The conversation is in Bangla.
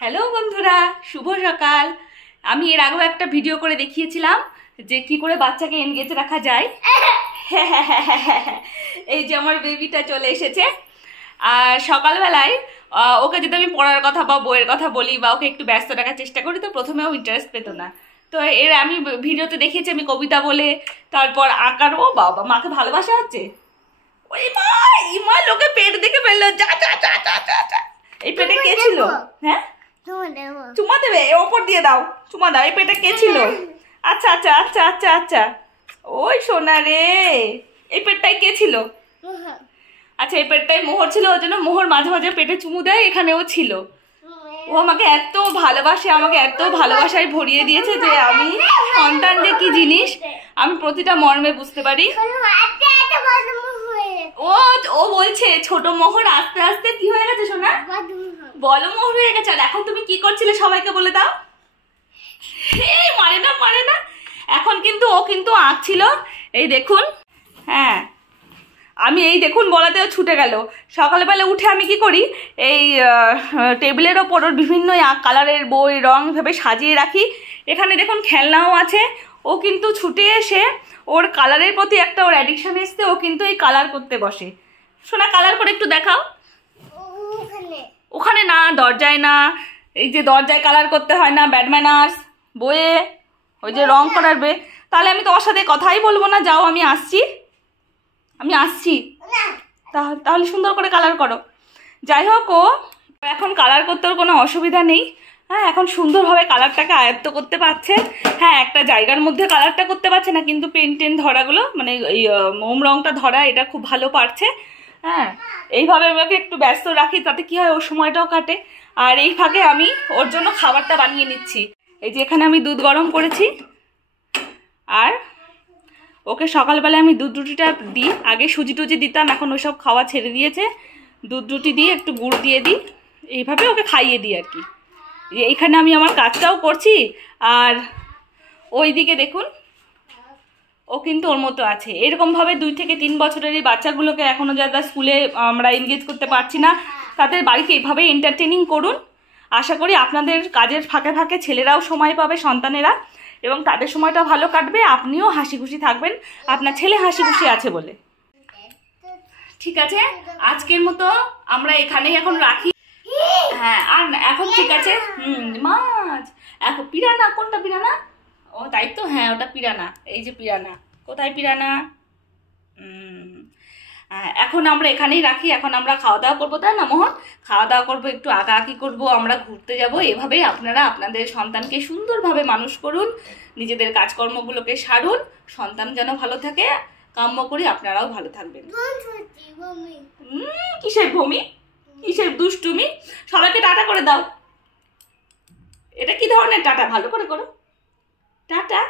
হ্যালো বন্ধুরা, শুভ সকাল। আমি এর আগেও একটা ভিডিও করে দেখিয়েছিলাম যে কি করে বাচ্চাকে এনগেজ রাখা যায়। এই যে আমার বেবিটা চলে এসেছে। আর সকালবেলায় ওকে যদি আমি পড়ার কথা বা বইয়ের কথা বলি বা ওকে একটু ব্যস্ত রাখার চেষ্টা করি তো প্রথমে ও ইন্টারেস্ট পেত না। তো এর আমি ভিডিওতে দেখিয়েছি আমি কবিতা বলে, তারপর আঁকার। ও বাবা, মাকে ভালোবাসা হচ্ছে। ওই মা, ইমা লোকে পেট দেখে ফেললো। যা যা যা যা যা যা। এই পেটে কে ছিল? হ্যাঁ, চুমা দেবে? ওপর দিয়ে দাও, চুমা দাও। এই পেটে কে ছিল? আচ্ছা আচ্ছা আচ্ছা আচ্ছা আচ্ছা, ওই সোনা রে। এই পেটটাই কে ছিল? আচ্ছা, এই পেটটাই মোহর ছিল, ওই জন্য মোহর মাঝে মাঝে পেটে চুমু দেয়। এখানেও ছিল। ও আমাকে এত ভালোবাসে, আমাকে এত ভালোবাসায় ভরিয়ে দিয়েছে যে আমি সন্তান যে কি জিনিস আমি প্রতিটা মর্মে বুঝতে পারি। ও ও বলছে ছোট মোহর আস্তে আস্তে কি হয়ে গেছে সোনা? বড় মোহর হয়ে গেছে। আর এখন তুমি কি করছিলে সবাইকে বলে দাও। মারে না মারে না। এখন কিন্তু ও কিন্তু আঁকছিল, এই দেখুন। হ্যাঁ, আমি এই দেখুন বলাতেও ছুটে গেল। সকালবেলা উঠে আমি কি করি, এই টেবিলের ওপর ওর বিভিন্ন কালারের বই রং ভেবে সাজিয়ে রাখি। এখানে দেখুন খেলনাও আছে। ও কিন্তু ছুটে এসে ওর কালারের প্রতি একটা ওর অ্যাডিকশন এসছে। ও কিন্তু এই কালার করতে বসে। সোনা, কালার করে একটু দেখাও। ওখানে না, দরজায় না। এই যে দরজায় কালার করতে হয় না, ব্যাড ম্যানার্স। বইয়ে ওই যে রং করার বে। তাহলে আমি তোমার সাথে কথাই বলবো না। যাও, আমি আসছি, আমি আসছি। তাহলে সুন্দর করে কালার করো। যাই হোক, ও এখন কালার করতে ওর কোনো অসুবিধা নেই। হ্যাঁ, এখন সুন্দরভাবে কালারটাকে আয়ত্ত করতে পারছে। হ্যাঁ, একটা জায়গার মধ্যে কালারটা করতে পারছে না, কিন্তু পেন টেন ধরাগুলো মানে এই মোম রংটা ধরা এটা খুব ভালো পারছে। হ্যাঁ, এইভাবে আমাকে একটু ব্যস্ত রাখি, তাতে কি হয় ওর সময়টাও কাটে। আর এই ফাঁকে আমি ওর জন্য খাবারটা বানিয়ে নিচ্ছি। এই যে এখানে আমি দুধ গরম করেছি। আর ওকে সকালবেলায় আমি দুধ রুটিটা দিই। আগে সুজি টুজি দিতাম, এখন ওসব খাওয়া ছেড়ে দিয়েছে। দুধ রুটি দিয়ে একটু গুড় দিয়ে দিই, এইভাবে ওকে খাইয়ে দিই আর কি। এইখানে আমি আমার কাজটাও করছি। আর ওই দিকে দেখুন, ও কিন্তু ওর মতো আছে। এরকমভাবে 2 থেকে 3 বছরের এই বাচ্চাগুলোকে এখনও যারা স্কুলে আমরা এনগেজ করতে পারছি না, তাদের বাড়িতে এইভাবে এন্টারটেনিং করুন। আশা করি আপনাদের কাজের ফাঁকে ফাঁকে ছেলেরাও সময় পাবে, সন্তানেরা, এবং তাদের সময়টা ভালো কাটবে। আপনিও হাসি খুশি থাকবেন, আপনার ছেলে হাসি খুশি আছে বলে। ঠিক আছে, আজকের মতো আমরা এখানেই এখন রাখি। হ্যাঁ, আর এখন ঠিক আছে। মাছ এখন পিরানা। কোনটা পিরানা? ও তাই তো, হ্যাঁ ওটা পিরানা। এই যে পিরানা। কোথায় পিরানা? এখন আমরা এখানেই রাখি। এখন আমরা খাওয়া দাওয়া করবো, তাই না মোহন? খাওয়া দাওয়া করবো, একটু আঁকাআঁকি করবো, আমরা ঘুরতে যাব। এভাবেই আপনারা আপনাদের সন্তানকে সুন্দরভাবে মানুষ করুন, নিজেদের কাজকর্মগুলোকে সারুন। সন্তান যেন ভালো থাকে, কাম্য করি আপনারাও ভালো থাকবেন। কিসের বমি, কিসের দুষ্টুমি? সবাইকে টাটা করে দাও। এটা কি ধরনের টাটা? ভালো করে করো টাটা।